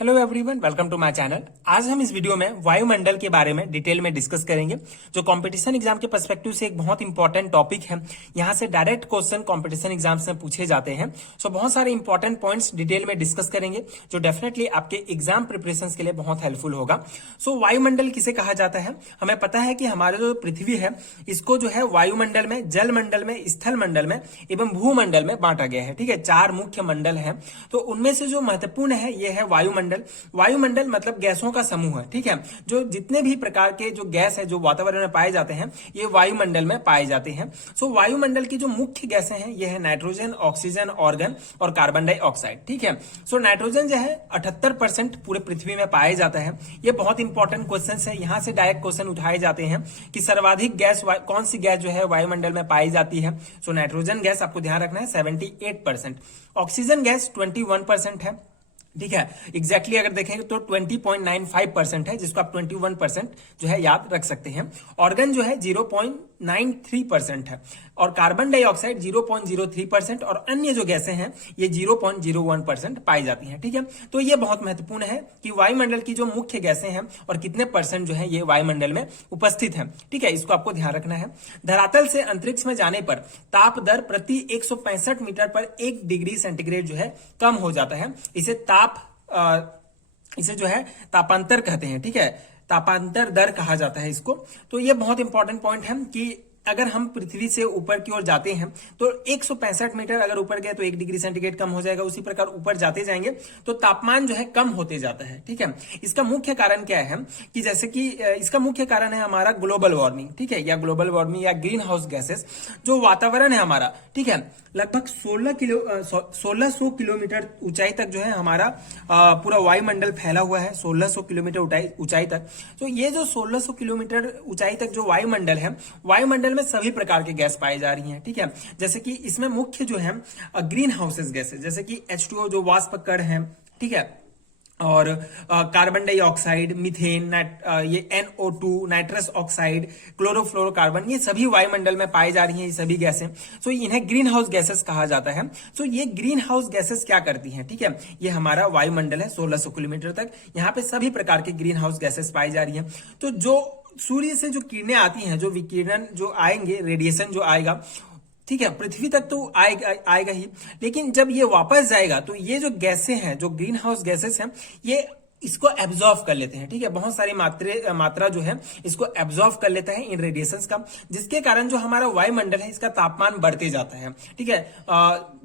Hello everyone, welcome to my channel. आज हम इस वीडियो में वायुमंडल के बारे में डिटेल में डिस्कस करेंगे, जो कंपटीशन एग्जाम के पर्सपेक्टिव से एक बहुत इंपॉर्टेंट टॉपिक है। यहाँ से डायरेक्ट क्वेश्चन कंपटीशन एग्जाम्स में पूछे जाते हैं। सो बहुत सारे इंपॉर्टेंट पॉइंट्स डिटेल में डिस्कस करेंगे, जो डेफिनेटली आपके एग्जाम प्रिपरेशन के लिए बहुत हेल्पफुल होगा। सो वायुमंडल किसे कहा जाता है? हमें पता है कि हमारे जो पृथ्वी है, इसको जो है वायुमंडल में, जल मंडल में, स्थल मंडल में एवं भूमंडल में बांटा गया है। ठीक है, 4 मुख्य मंडल है। तो उनमें से जो महत्वपूर्ण है ये है वायुमंडल। वायुमंडल मतलब गैसों का समूह है। ठीक है, जो जितने भी प्रकार के जो गैस है जो वातावरण में पाए जाते हैं, ये वायुमंडल में पाए जाते हैं। सो वायुमंडल की जो मुख्य गैसें हैं ये है नाइट्रोजन, ऑक्सीजन, ऑर्गन और कार्बन डाइऑक्साइड। ठीक है, सो नाइट्रोजन जो है 78% पूरे पृथ्वी में पाया जाता है। ये बहुत इंपॉर्टेंट क्वेश्चन है, यहां से डायरेक्ट क्वेश्चन उठाए जाते हैं कि सर्वाधिक गैस कौन सी गैस जो है वायुमंडल में पाई जाती है। सो नाइट्रोजन गैस आपको ध्यान रखना है 78%। ऑक्सीजन गैस 21% है। ठीक है, एग्जैक्टली अगर देखेंगे तो 20.95% है, जिसको आप 21% जो है याद रख सकते हैं। ऑर्गन जो है 0.93% है और कार्बन डाइऑक्साइड 0.03% और अन्य जो गैसें हैं ये 0.01% पाई जाती हैं। ठीक है, तो ये बहुत महत्वपूर्ण है कि वायुमंडल की जो मुख्य गैसें हैं और कितने परसेंट जो है ये वायुमंडल में उपस्थित है। ठीक है, इसको आपको ध्यान रखना है। धरातल से अंतरिक्ष में जाने पर ताप दर प्रति 165 मीटर पर 1 डिग्री सेंटीग्रेड जो है कम हो जाता है। इसे जो है तापांतर कहते हैं। ठीक है, तापांतर दर कहा जाता है इसको। तो ये बहुत इंपॉर्टेंट पॉइंट है कि अगर हम पृथ्वी से ऊपर की ओर जाते हैं तो 165 मीटर अगर ऊपर गए तो 1 डिग्री सेंटीग्रेड कम हो जाएगा। उसी प्रकार ऊपर जाते जाएंगे तो तापमान जो है कम होते जाता है। ठीक है, इसका मुख्य कारण क्या है कि जैसे कि इसका मुख्य कारण है हमारा ग्लोबल वार्मिंग। ठीक है, या ग्लोबल वार्मिंग या ग्रीन हाउस गैसेस। जो वातावरण है हमारा, ठीक है, लगभग 1600 किलोमीटर ऊंचाई तक जो है हमारा पूरा वायुमंडल फैला हुआ है। 1600 किलोमीटर ऊंचाई तक। तो ये जो 1600 किलोमीटर ऊंचाई तक जो वायुमंडल है, वायुमंडल में सभी प्रकार के गैस पाई जा रही हैं। ठीक है, जैसे कि इसमें मुख्य जो है ग्रीन हाउसेस गैसेस, जैसे कि H2O जो वाष्प कण है, ठीक है, और कार्बन डाइऑक्साइड, मीथेन, ये NO2, नाइट्रस ऑक्साइड, क्लोरोफ्लोरोकार्बन, ये सभी वायुमंडल में पाई जा रही हैं, ये सभी गैसें। सो इन्हें ग्रीन हाउस गैसेस कहा जाता है। सो ये ग्रीन हाउस गैसेस क्या करती हैं? ठीक है, ये हमारा वायुमंडल है 1600 किलोमीटर तक, यहाँ पे सभी प्रकार के ग्रीन हाउस गैसेस पाई जा रही है। तो जो सूर्य से जो किरणें आती हैं, जो विकिरण जो आएंगे, रेडिएशन जो आएगा, ठीक है, पृथ्वी तक तो आएगा ही, लेकिन जब ये वापस जाएगा तो ये जो गैसें हैं, जो ग्रीन हाउस गैसेस हैं, ये इसको एब्जॉर्व कर लेते हैं। ठीक है, बहुत सारी मात्रा जो है इसको एब्जॉर्व कर लेता है इन रेडिएशंस का, जिसके कारण जो हमारा वायुमंडल है इसका तापमान बढ़ते जाता है। ठीक है,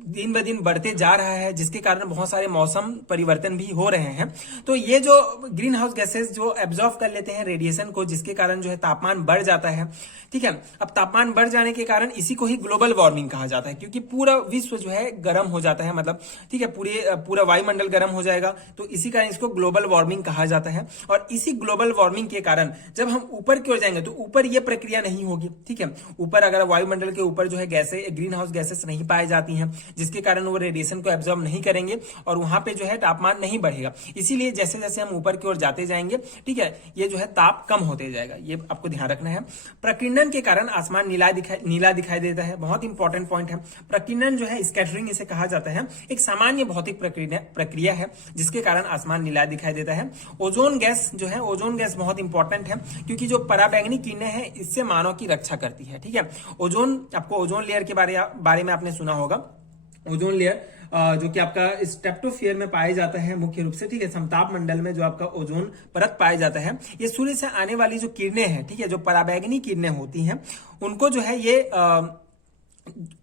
दिन ब दिन बढ़ते जा रहा है, जिसके कारण बहुत सारे मौसम परिवर्तन भी हो रहे हैं। तो ये जो ग्रीन हाउस गैसेस जो एब्जॉर्व कर लेते हैं रेडिएशन को, जिसके कारण जो है तापमान बढ़ जाता है। ठीक है, अब तापमान बढ़ जाने के कारण इसी को ही ग्लोबल वार्मिंग कहा जाता है, क्योंकि पूरा विश्व जो है गर्म हो जाता है, मतलब ठीक है, पूरा वायुमंडल गर्म हो जाएगा, तो इसी कारण इसको ग्लोबल वार्मिंग कहा जाता है। और इसी ग्लोबल वार्मिंग के कारण जब हम ऊपर की ओर जाएंगे तो ऊपर ये प्रक्रिया नहीं होगी। ठीक है, ऊपर अगर वायुमंडल के ऊपर जो है गैसें, ग्रीन हाउस गैसेस नहीं पाई जाती हैं, जिसके कारण वो रेडिएशन को एब्जॉर्ब नहीं करेंगे और वहां पे जो है तापमान नहीं बढ़ेगा। इसीलिए जैसे जैसे हम ऊपर की ओर जाते जाएंगे, ठीक है, ये जो है ताप कम होते जाएगा। ये आपको ध्यान रखना है। प्रकीर्णन के कारण आसमान नीला दिखाई देता है। बहुत इंपॉर्टेंट पॉइंट है। प्रकीर्णन जो है, स्कैटरिंग इसे कहा जाता है, एक सामान्य भौतिक प्रक्रिया है जिसके कारण आसमान नीला दिखाई देता है। ओजोन गैस जो है, ओजोन गैस बहुत इंपॉर्टेंट है, क्योंकि जो पराबैंगनी किरणें हैं इससे मानव की रक्षा करती है। ठीक है, ओजोन, आपको ओजोन लेयर के बारे में आपने सुना होगा। ओजोन लेयर जो कि आपका स्ट्रेटोस्फीयर में पाया जाता है मुख्य रूप से। ठीक है, समताप मंडल में जो आपका ओजोन परत पाया जाता है, ये सूर्य से आने वाली जो किरणें हैं, ठीक है, जो पराबैंगनी किरणें होती हैं, उनको जो है ये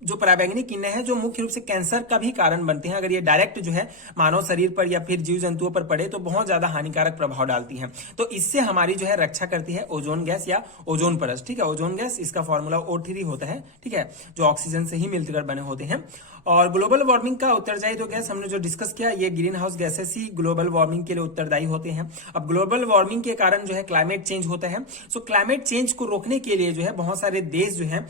जो पराबैंगनी किरणें हैं जो मुख्य रूप से कैंसर का भी कारण बनती हैं। अगर ये डायरेक्ट जो है मानव शरीर पर या फिर जीव जंतुओं पर पड़े तो बहुत ज्यादा हानिकारक प्रभाव डालती हैं। तो इससे हमारी जो है रक्षा करती है ओजोन गैस या ओजोन परत। ठीक है, ओजोन गैस, इसका फॉर्मूला O3 होता है। ठीक है, जो ऑक्सीजन से ही मिलकर बने होते हैं। और ग्लोबल वार्मिंग का उत्तरदायी जो गैस हमने जो डिस्कस किया, ये ग्रीन हाउस गैसेस ही ग्लोबल वार्मिंग के लिए उत्तरदायी होते हैं। अब ग्लोबल वार्मिंग के कारण जो है क्लाइमेट चेंज होता है। सो क्लाइमेट चेंज को रोकने के लिए जो है बहुत सारे देश जो है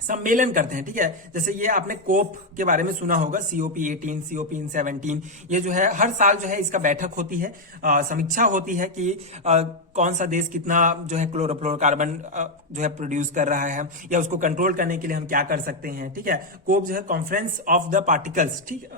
सम्मेलन करते हैं। ठीक है, जैसे ये आपने कोप के बारे में सुना होगा, COP18, COP17, ये जो है हर साल जो है इसका बैठक होती है, समीक्षा होती है कि कौन सा देश कितना जो है क्लोरोफ्लोरोकार्बन जो है प्रोड्यूस कर रहा है, या उसको कंट्रोल करने के लिए हम क्या कर सकते हैं। ठीक है, कोप जो है कॉन्फ्रेंस ऑफ द पार्टिकल्स, ठीक है,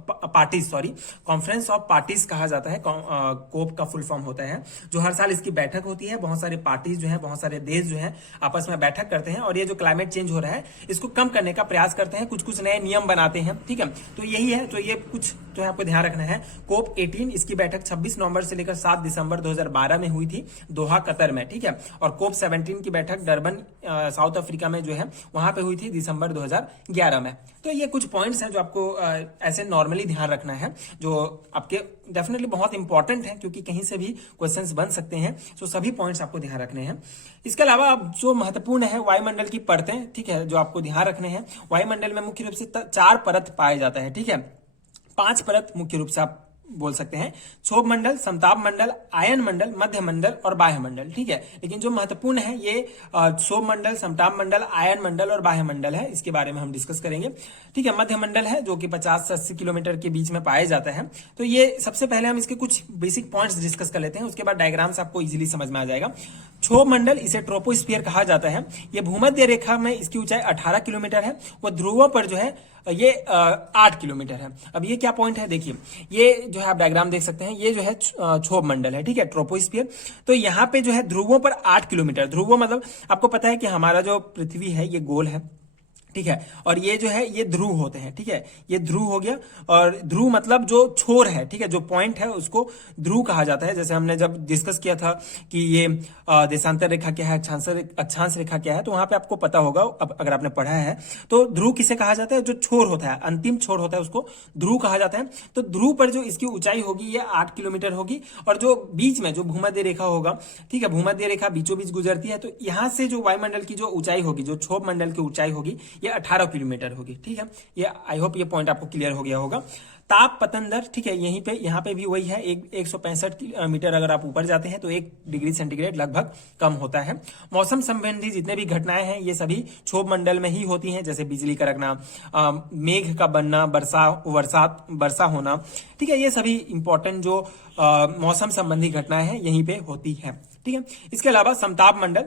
parties, sorry, conference of parties कहा जाता है, कोप का फुल फॉर्म होता है, जो हर साल इसकी बैठक होती है। बहुत सारे पार्टीज जो है, बहुत सारे देश जो है आपस में बैठक करते हैं और ये जो क्लाइमेट चेंज हो रहा है इसको कम करने का प्रयास करते हैं, कुछ कुछ नए नियम बनाते हैं, ठीक है। तो यही है, तो ये कुछ जो है आपको ध्यान रखना है। कोप 18 इसकी बैठक 26 नवंबर से लेकर 7 दिसंबर 2012 में हुई थी दोहा कतर में, ठीक है। और कोप 17 की बैठक डरबन साउथ अफ्रीका में जो है वहां पे हुई थी दिसंबर 2011 में। तो ये कुछ पॉइंट्स हैं जो आपको ऐसे नॉर्मली ध्यान रखना है, जो आपके डेफिनेटली बहुत इंपॉर्टेंट है, क्योंकि कहीं से भी क्वेश्चंस बन सकते हैं। तो सभी पॉइंट्स आपको ध्यान रखने हैं। इसके अलावा अब जो महत्वपूर्ण है वायुमंडल की परतें, ठीक है, जो आपको ध्यान रखने हैं। वायुमंडल में मुख्य रूप से 4 परत पाए जाता है, ठीक है। 5 परत मुख्य रूप से आप बोल सकते हैं, क्षोभ मंडल, समताप मंडल, आयन मंडल, मध्य मंडल और बाह्य मंडल, ठीक है। लेकिन जो महत्वपूर्ण है ये क्षोभ मंडल, समताप मंडल, आयन मंडल और बाह्य मंडल है, इसके बारे में हम डिस्कस करेंगे, ठीक है। मध्य मंडल है जो कि 50 से 80 किलोमीटर के बीच में पाया जाता है। तो ये सबसे पहले हम इसके कुछ बेसिक पॉइंट्स डिस्कस कर लेते हैं, उसके बाद डायग्राम्स आपको इजिली समझ में आ जाएगा। क्षोभ मंडल, इसे ट्रोपोस्फियर कहा जाता है। ये भूमध्य रेखा में इसकी ऊंचाई 18 किलोमीटर है, वो ध्रुवों पर जो है ये 8 किलोमीटर है। अब ये क्या पॉइंट है, देखिए, ये जो है आप डायग्राम देख सकते हैं, ये जो है क्षोभ मंडल है, ठीक है, ट्रोपोस्फियर। तो यहाँ पे जो है ध्रुवों पर 8 किलोमीटर, ध्रुवों मतलब आपको पता है कि हमारा जो पृथ्वी है ये गोल है, ठीक है, और ये जो है ये ध्रुव होते हैं, ठीक है, ये ध्रुव हो गया। और ध्रुव मतलब जो छोर है, ठीक है, जो पॉइंट है उसको ध्रुव कहा जाता है। जैसे हमने जब डिस्कस किया था कि ये देशांतर रेखा क्या है, अक्षांश रेखा क्या है, तो वहां पे आपको पता होगा, अब अगर आपने पढ़ा है तो ध्रुव किसे कहा जाता है, जो छोर होता है, अंतिम छोर होता है, उसको ध्रुव कहा जाता है। तो ध्रुव पर जो इसकी ऊंचाई होगी ये 8 किलोमीटर होगी, और जो बीच में जो भूमध्य रेखा होगा, ठीक है, भूमध्य रेखा बीचों बीच गुजरती है, तो यहां से जो वायुमंडल की जो ऊंचाई होगी, जो क्षोभ मंडल की ऊंचाई होगी, ये 18 किलोमीटर होगी, ठीक है। ये आई होप ये पॉइंट आपको क्लियर हो गया होगा। ताप पतन दर, ठीक है, यहाँ पे भी वही है, 165 मीटर अगर आप ऊपर जाते हैं तो 1 डिग्री सेंटीग्रेड लगभग कम होता है। मौसम संबंधी जितने भी घटनाएं हैं ये सभी क्षोभ मंडल में ही होती हैं, जैसे बिजली कड़कना, मेघ का बनना, वर्षा होना, ठीक है, ये सभी इंपॉर्टेंट जो मौसम संबंधी घटनाएं हैं यहीं पे होती है, ठीक है। इसके अलावा समताप मंडल,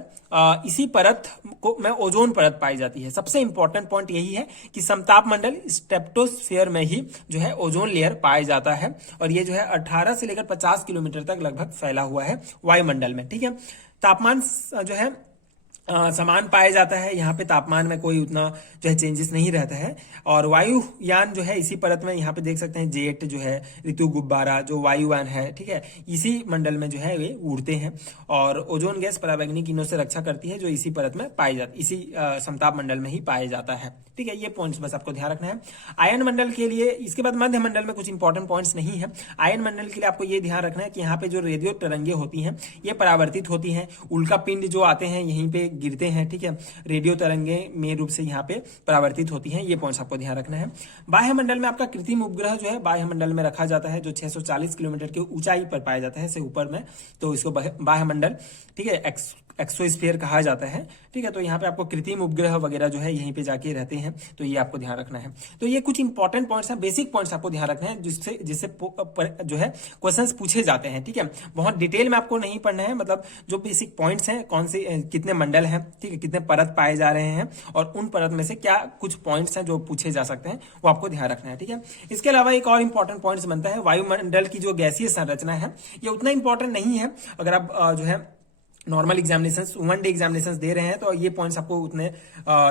इसी परत को में ओजोन परत पाई जाती है। सबसे इंपॉर्टेंट पॉइंट यही है कि समताप मंडल स्ट्रेटोस्फीयर में ही जो है ओजोन लेयर पाया जाता है, और ये जो है 18 से लेकर 50 किलोमीटर तक लगभग फैला हुआ है वायुमंडल में, ठीक है। तापमान जो है समान पाया जाता है, यहाँ पे तापमान में कोई उतना जो है चेंजेस नहीं रहता है। और वायुयान जो है इसी परत में, यहाँ पे देख सकते हैं जेट जो है, ऋतु गुब्बारा जो वायुयान है, ठीक है, इसी मंडल में जो है वे उड़ते हैं। और ओजोन गैस पराबैंगनी किरणों से रक्षा करती है, जो इसी परत में पाई जाती, इसी समताप मंडल में ही पाया जाता है, ठीक है। ये पॉइंट्स बस आपको ध्यान रखना है। आयन मंडल के लिए, इसके बाद मध्य मंडल में कुछ इंपॉर्टेंट पॉइंट्स नहीं है। आयन मंडल के लिए आपको ये ध्यान रखना है कि यहाँ पे जो रेडियो तरंगे होती हैं ये परावर्तित होती हैं, उल्का पिंड जो आते हैं यहीं पे गिरते हैं, ठीक है, रेडियो तरंगे मेन रूप से यहाँ पे परावर्तित होती हैं, ये पॉइंट्स आपको ध्यान रखना है। बाह्य मंडल में आपका कृत्रिम उपग्रह जो है बाह्य मंडल में रखा जाता है, जो 640 किलोमीटर की ऊंचाई पर पाया जाता है, से ऊपर में, तो इसको बाह्य मंडल, ठीक है, एक्सोस्फीयर कहा जाता है, ठीक है। तो यहाँ पे आपको कृत्रिम उपग्रह वगैरह जो है यहीं पे जाके रहते हैं, तो ये आपको ध्यान रखना है। तो ये कुछ इंपॉर्टेंट पॉइंट्स हैं, बेसिक पॉइंट्स आपको ध्यान रखना है, जिससे जो है क्वेश्चंस पूछे जाते हैं, ठीक है। बहुत डिटेल में आपको नहीं पढ़ना है, मतलब जो बेसिक पॉइंट्स हैं, कौन से कितने मंडल हैं, ठीक है, कितने परत पाए जा रहे हैं, और उन परत में से क्या कुछ पॉइंट्स हैं जो पूछे जा सकते हैं, वो आपको ध्यान रखना है, ठीक है। इसके अलावा एक और इंपॉर्टेंट पॉइंट्स बनता है, वायुमंडल की जो गैसीय संरचना है ये उतना इंपॉर्टेंट नहीं है। अगर आप जो है नॉर्मल एग्जामिनेशंस, 1 डे एग्जामिनेशंस दे रहे हैं तो ये पॉइंट्स आपको उतने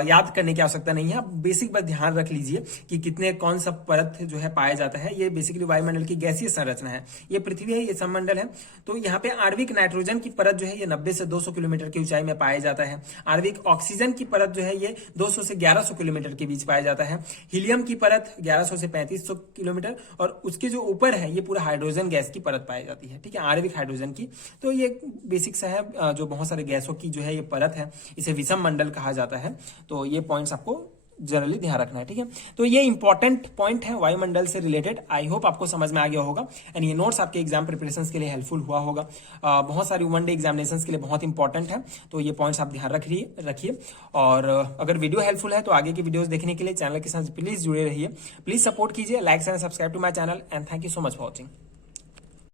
याद करने की आवश्यकता नहीं है। आप बेसिक बस ध्यान रख लीजिए कि कितने कौन सा परत जो है पाया जाता है। ये बेसिकली वायुमंडल की गैसीय संरचना है, ये पृथ्वी है, ये सममंडल है। तो यहाँ पे आणविक नाइट्रोजन की परत जो है ये 90 से 200 किलोमीटर की ऊंचाई में पाया जाता है। आणविक ऑक्सीजन की परत जो है ये 200 से 1100 किलोमीटर के बीच पाया जाता है। हीलियम की परत 1100 से 3500 किलोमीटर, और उसके जो ऊपर है ये पूरा हाइड्रोजन गैस की परत पाई जाती है, ठीक है, आणविक हाइड्रोजन की। तो ये बेसिक सा है, जो बहुत सारे गैसों की जो है ये परत है, इसे विषम मंडल कहा जाता है। तो ये पॉइंट्स आपको जनरली ध्यान रखना है, ठीक है। तो ये इंपॉर्टेंट पॉइंट है वायुमंडल से रिलेटेड। आई होप आपको समझ में आ गया होगा, एंड ये नोट्स आपके एग्जाम प्रिपरेशन के लिए हेल्पफुल हुआ होगा। बहुत सारी 1 डे एग्जामिनेशन के लिए बहुत इंपॉर्टेंट है, तो ये पॉइंट्स आप ध्यान रखिए। और अगर वीडियो हेल्पफुल है तो आगे की वीडियोस देखने के लिए चैनल के साथ प्लीज जुड़े रहिए। प्लीज सपोर्ट कीजिए, like and subscribe to my channel, and thank you so much for watching.